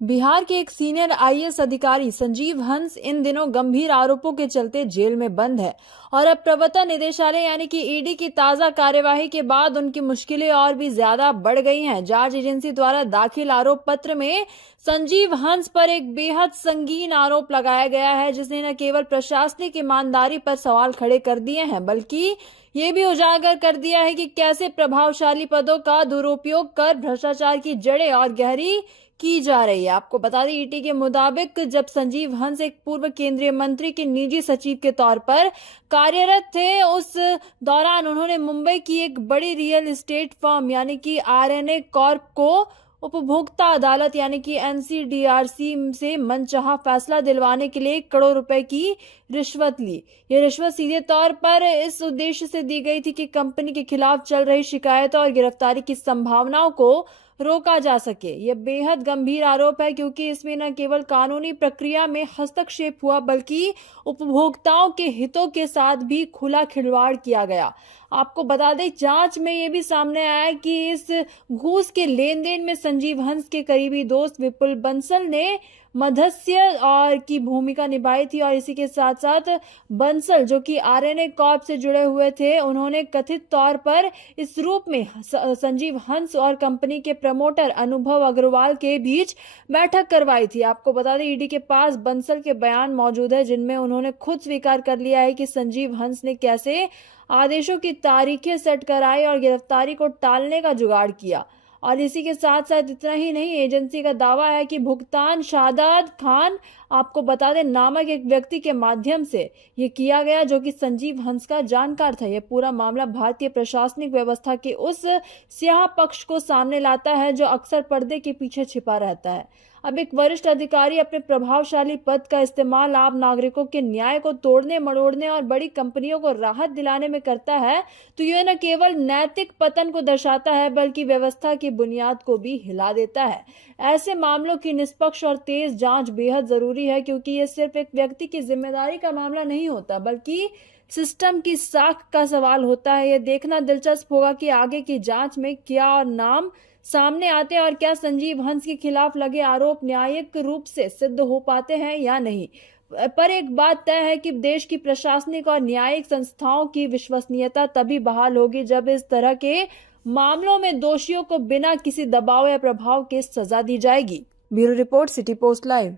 बिहार के एक senior IAS अधिकारी संजीव हंस इन दिनों गंभीर आरोपों के चलते जेल में बंद है और अब प्रवर्तन निदेशालय यानी कि ईडी की ताजा कार्यवाही के बाद उनकी मुश्किलें और भी ज्यादा बढ़ गई हैं। जांच एजेंसी द्वारा दाखिल आरोप पत्र में संजीव हंस पर एक बेहद संगीन आरोप लगाया गया है, जिसने न केवल प्रशासनिक ईमानदारी पर सवाल खड़े कर दिए हैं बल्कि ये भी उजागर कर दिया है कि कैसे प्रभावशाली पदों का दुरुपयोग कर भ्रष्टाचार की जड़ें और गहरी की जा रही है। आपको बता दें, ईटी के मुताबिक जब संजीव हंस एक पूर्व केंद्रीय मंत्री के निजी सचिव के तौर पर कार्यरत थे, उस दौरान उन्होंने मुंबई की एक बड़ी रियल एस्टेट फर्म यानी कि आरएनए कॉर्प को उपभोक्ता अदालत यानी कि एनसीडीआरसी से मनचाहा फैसला दिलवाने के लिए 1 करोड़ रुपए की रिश्वत ली। ये रिश्वत सीधे तौर पर इस उद्देश्य से दी गई थी कि कंपनी के खिलाफ चल रही शिकायतों और गिरफ्तारी की संभावनाओं को रोका जा सके। यह बेहद गंभीर आरोप है क्योंकि इसमें न केवल कानूनी प्रक्रिया में हस्तक्षेप हुआ बल्कि उपभोक्ताओं के हितों के साथ भी खुला खिलवाड़ किया गया। आपको बता दें, जांच में यह भी सामने आया कि इस घूस के लेन देन में संजीव हंस के करीबी दोस्त विपुल बंसल ने मध्यस्थ्य और की भूमिका निभाई थी और इसी के साथ साथ बंसल, जो कि आरएनए कॉर्प से जुड़े हुए थे, उन्होंने कथित तौर पर इस रूप में संजीव हंस और कंपनी के प्रमोटर अनुभव अग्रवाल के बीच बैठक करवाई थी। आपको बता दें, ईडी के पास बंसल के बयान मौजूद है जिनमें उन्होंने खुद स्वीकार कर लिया है कि संजीव हंस ने कैसे आदेशों की तारीखें सेट कराई और गिरफ्तारी को टालने का जुगाड़ किया। और इसी के साथ साथ इतना ही नहीं, एजेंसी का दावा है कि भुगतान शादाद खान, आपको बता दें, नामक एक व्यक्ति के माध्यम से ये किया गया जो कि संजीव हंस का जानकार था। यह पूरा मामला भारतीय प्रशासनिक व्यवस्था के उस स्याह पक्ष को सामने लाता है जो अक्सर पर्दे के पीछे छिपा रहता है। अब एक वरिष्ठ अधिकारी अपने प्रभावशाली पद का इस्तेमाल आम नागरिकों के न्याय को तोड़ने मरोड़ने और बड़ी कंपनियों को राहत दिलाने में करता है, तो यह न केवल नैतिक पतन को दर्शाता है बल्कि व्यवस्था की बुनियाद को भी हिला देता है। ऐसे मामलों की निष्पक्ष और तेज जांच बेहद जरूरी है क्योंकि यह सिर्फ एक व्यक्ति की जिम्मेदारी का मामला नहीं होता बल्कि सिस्टम की साख का सवाल होता है। यह देखना दिलचस्प होगा कि आगे की जांच में क्या और नाम सामने आते हैं और क्या संजीव हंस के खिलाफ लगे आरोप न्यायिक रूप से सिद्ध हो पाते हैं या नहीं। पर एक बात तय है कि देश की प्रशासनिक और न्यायिक संस्थाओं की विश्वसनीयता तभी बहाल होगी जब इस तरह के मामलों में दोषियों को बिना किसी दबाव या प्रभाव के सजा दी जाएगी। Bureau report, city post live.